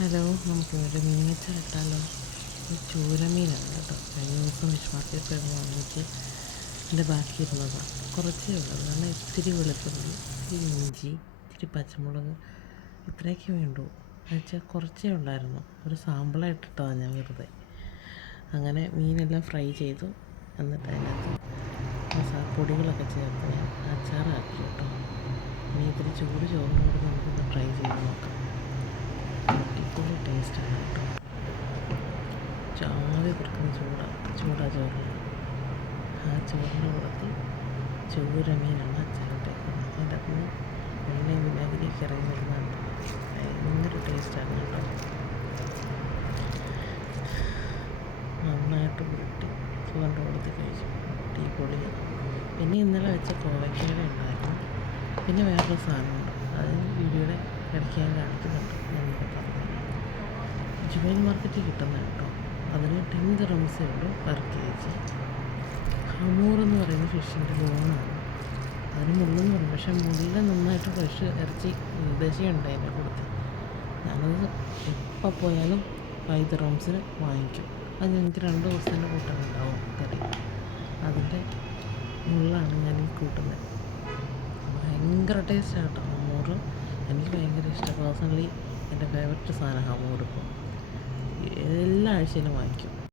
Hello, നമുക്കൊരു മീനച്ചാർ ഇട്ടാലോ? ഇത് ചൂരമീനാണ് കേട്ടോ. കഴിഞ്ഞ ദിവസം ഫിഷ് മാർക്കറ്റിൽ പോയി വാങ്ങിച്ച് എൻ്റെ ബാക്കി ഇരുന്നതാണ്. കുറച്ചേ ഉള്ളൂ. കാരണം ഇത്തിരി വെളുത്തുള്ളി, ഇത്തിരി ഇഞ്ചി, ഇത്തിരി പച്ചമുളക്, ഇത്രയൊക്കെ വേണ്ടൂ. എന്നുവെച്ചാൽ കുറച്ചേ ഉണ്ടായിരുന്നു. ഒരു സാമ്പിളായിട്ട് ഇട്ടതാണ് ഞാൻ വെറുതെ. അങ്ങനെ മീനെല്ലാം ഫ്രൈ ചെയ്തു. എന്നിട്ട് അതിനകത്ത് പൊടികളൊക്കെ ചേർത്ത് ഞാൻ അച്ചാറാക്കി കേട്ടോ. ഇനി ഇത്തിരി ചൂട് ചോറിനോട് നമുക്കൊന്ന് ട്രൈ ചെയ്ത് നോക്കാം. അടിപൊളി ടേസ്റ്റാണ് കേട്ടോ. ചാവി കൊടുക്കുന്ന ചൂടാ ചോറിന്. ആ ചോറിൻ്റെ കൂടത്തിൽ ചൂരമീനാണ് അച്ചാറിട്ടേക്കുന്നത്. അതിൻ്റെ അകത്ത് നിന്ന് എണ്ണയും വിനാഗിരിയൊക്കെ ഇറങ്ങി വരുന്നുണ്ട്. ഭയങ്കര ടേസ്റ്റാണ് കേട്ടോ. നന്നായിട്ട് കൂട്ടി ചോറിൻ്റെ കൂടത്തിൽ കഴിച്ചു. അടിപൊളിയാണ്. പിന്നെ ഇന്നലെ വെച്ച കോവയ്ക്കയുടെ ഉണ്ടായിരുന്നു. പിന്നെ വേറൊരു സാധനമുണ്ട്, അത് വീഡിയോയുടെ ഇടയ്ക്ക് ഞാൻ കാണിക്കുന്നുണ്ട്. ഞാനിവിടെ പറഞ്ഞു ജുവൽ മാർക്കറ്റിൽ കിട്ടുന്ന കേട്ടോ. അതിന് 10 ദിർഹംസേ ഉള്ളൂ പെർ kg. ഹമൂർ എന്ന് പറയുന്ന ഫിഷിൻ്റെ ബോണാണ്. അതിന് മുള്ളെന്ന് പറയും, പക്ഷേ മുള്ളിൽ നന്നായിട്ട് ഫ്രഷ് ഇറച്ചി ദശയുണ്ട് അതിൻ്റെ കൂട്ടത്തിൽ. ഞാനത് എപ്പോൾ പോയാലും 5 ദിർഹംസിന് വാങ്ങിക്കും. അത് എനിക്ക് 2 ദിവസത്തിൻ്റെ കൂട്ടാനുണ്ടാവും കറി. അതിൻ്റെ മുള്ളാണ് ഞാൻ ഈ കൂട്ടുന്നത്. ഭയങ്കര ടേസ്റ്റാണ് കേട്ടോ ഹമൂർ. എനിക്ക് ഭയങ്കര ഇഷ്ടം. പേഴ്സണലി എൻ്റെ ഫേവററ്റ് സാധനം ഹമൂർ. ഇപ്പോൾ എല്ലാ ആഴ്ചയിലും വാങ്ങിക്കും.